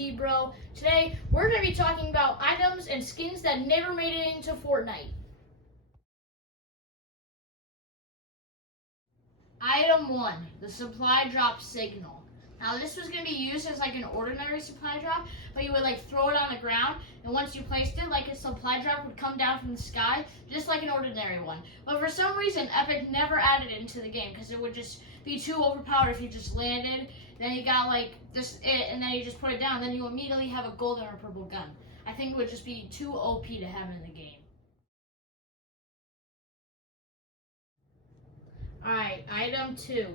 OG Bro. Today, we're going to be talking about items and skins that never made it into Fortnite. Item 1, the supply drop signal. Now this was going to be used as like an ordinary supply drop, but you would like throw it on the ground, and once you placed it, like a supply drop would come down from the sky, just like an ordinary one. But for some reason, Epic never added it into the game, because it would just be too overpowered if you just landed, then you got like just it, and then you just put it down, then you immediately have a golden or purple gun. I think it would just be too OP to have in the game. Alright, item 2,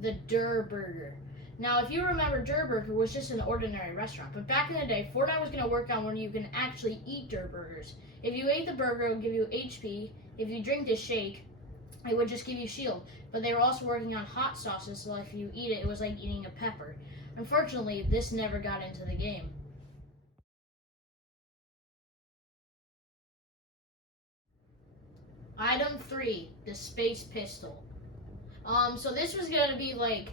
the Durr Burger. Now, if you remember, Durr Burger was just an ordinary restaurant, but back in the day, Fortnite was going to work on when you can actually eat Durr Burgers. If you ate the burger, it would give you HP. If you drink this shake, it would just give you shield. But they were also working on hot sauces, so if you eat it, it was like eating a pepper. Unfortunately, this never got into the game. Item 3, the Space Pistol. So this was going to be like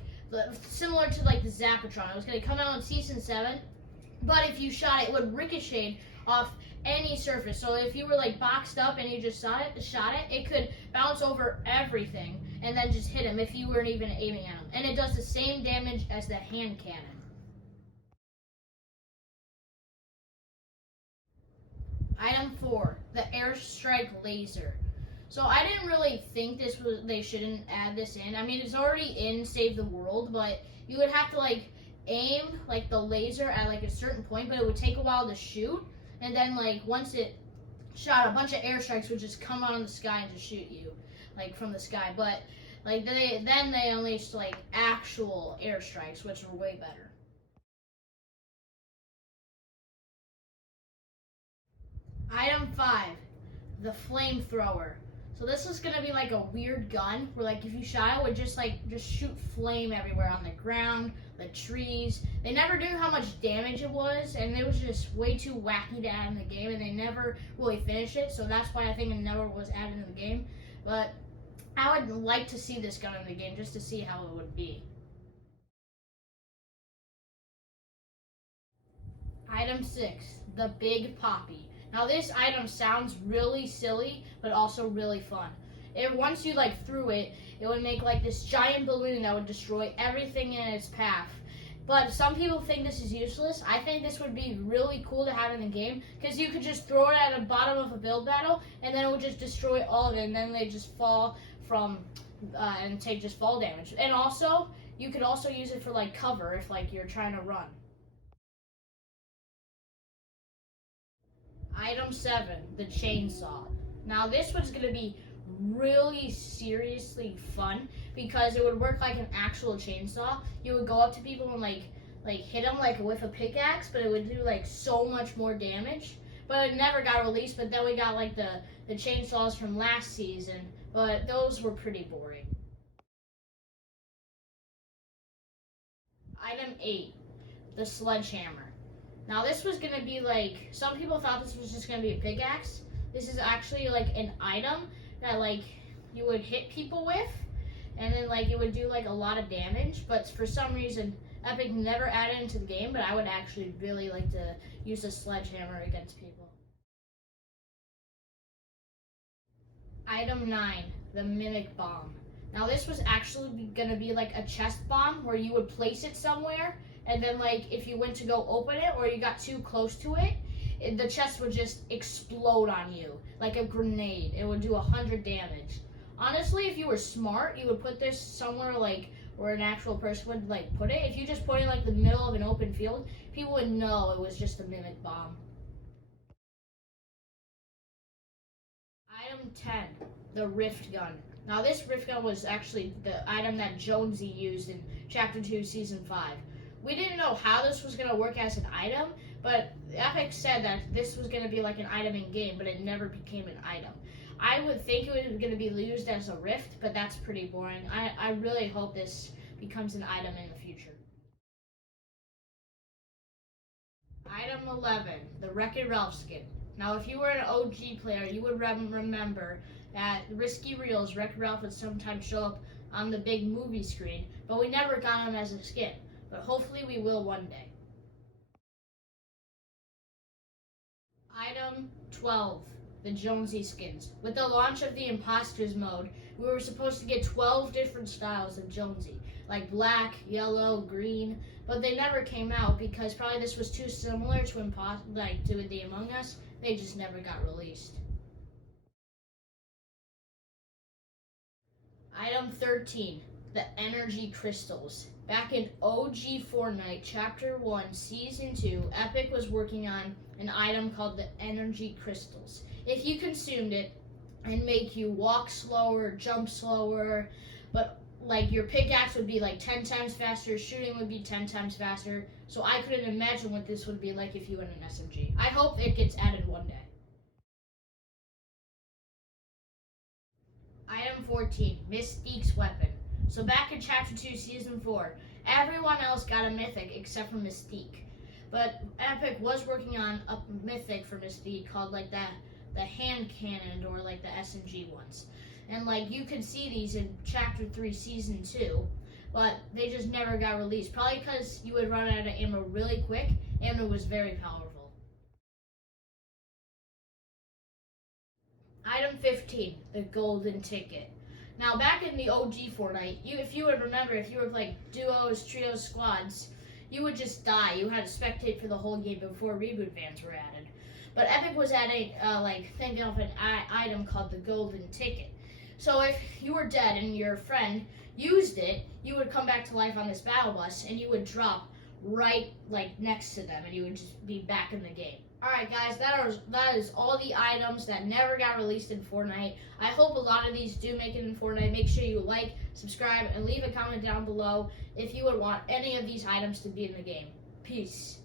similar to like the Zapatron. It was going to come out in Season 7, but if you shot it, it would ricochet off any surface. So if you were like boxed up and you just shot it, it could bounce over everything and then just hit him if you weren't even aiming at him. And it does the same damage as the hand cannon. Item 4, the Airstrike Laser. So I didn't really think they shouldn't add this in. I mean, it's already in Save the World, but you would have to like aim like the laser at like a certain point, but it would take a while to shoot. And then like once it shot, a bunch of airstrikes would just come out of the sky and just shoot you like from the sky. But like they unleashed like actual airstrikes, which were way better. Item 5, the Flamethrower. So this is gonna be like a weird gun where like if you shot it, it would just shoot flame everywhere on the ground, the trees. They never knew how much damage it was, and it was just way too wacky to add in the game, and they never really finished it. So that's why I think it never was added in the game. But I would like to see this gun in the game just to see how it would be. Item 6, the Big Poppy. Now this item sounds really silly, but also really fun. Once you like threw it, it would make like this giant balloon that would destroy everything in its path. But some people think this is useless. I think this would be really cool to have in the game, because you could just throw it at the bottom of a build battle, and then it would just destroy all of it, and then they just fall from and take just fall damage. And also, you could also use it for like cover if like you're trying to run. Item 7, the Chainsaw. Now this one's going to be really seriously fun because it would work like an actual chainsaw. You would go up to people and like hit them like with a pickaxe, but it would do like so much more damage. But it never got released, but then we got like the chainsaws from last season, but those were pretty boring. Item 8, the Sledgehammer. Now this was going to be like, some people thought this was just going to be a pickaxe. This is actually like an item that like you would hit people with, and then like it would do like a lot of damage, but for some reason Epic never added it into the game, but I would actually really like to use a sledgehammer against people. Item 9, the Mimic Bomb. Now this was actually going to be like a chest bomb where you would place it somewhere, and then like if you went to go open it or you got too close to it, the chest would just explode on you like a grenade. It would do 100 damage. Honestly, if you were smart, you would put this somewhere like where an actual person would like put it. If you just put it like the middle of an open field, people would know it was just a Mimic Bomb. Item 10, the Rift Gun. Now this Rift Gun was actually the item that Jonesy used in Chapter 2, Season 5. We didn't know how this was going to work as an item, but Epic said that this was going to be like an item in game, but it never became an item. I would think it was going to be used as a rift, but that's pretty boring. I really hope this becomes an item in the future. Item 11, the Wreck-It Ralph skin. Now, if you were an OG player, you would remember that Risky Reels, Wreck-It Ralph would sometimes show up on the big movie screen, but we never got him as a skin. But hopefully we will one day. Item 12, the Jonesy skins. With the launch of the Imposters mode, we were supposed to get 12 different styles of Jonesy, like black, yellow, green, but they never came out because probably this was too similar to to the Among Us. They just never got released. Item 13, the energy crystals. Back in OG Fortnite Chapter 1 Season 2, Epic was working on an item called the energy crystals. If you consumed it, it'd make you walk slower, jump slower, but like your pickaxe would be like 10 times faster, shooting would be 10 times faster. So I couldn't imagine what this would be like if you had an SMG. I hope it gets added one day. Item 14, Mystique's weapon. So back in Chapter 2, Season 4, everyone else got a mythic except for Mystique. But Epic was working on a mythic for Mystique called like the hand cannon or like the SMG ones. And like you could see these in Chapter 3, Season 2, but they just never got released. Probably because you would run out of ammo really quick, and it was very powerful. Item 15, the golden ticket. Now, back in the OG Fortnite, if you would remember, if you were like duos, trios, squads, you would just die. You had to spectate for the whole game before reboot vans were added. But Epic was adding, thinking of an item called the golden ticket. So if you were dead and your friend used it, you would come back to life on this battle bus, and you would drop right next to them, and you would just be back in the game. Alright guys, that is all the items that never got released in Fortnite. I hope a lot of these do make it in Fortnite. Make sure you like, subscribe, and leave a comment down below if you would want any of these items to be in the game. Peace.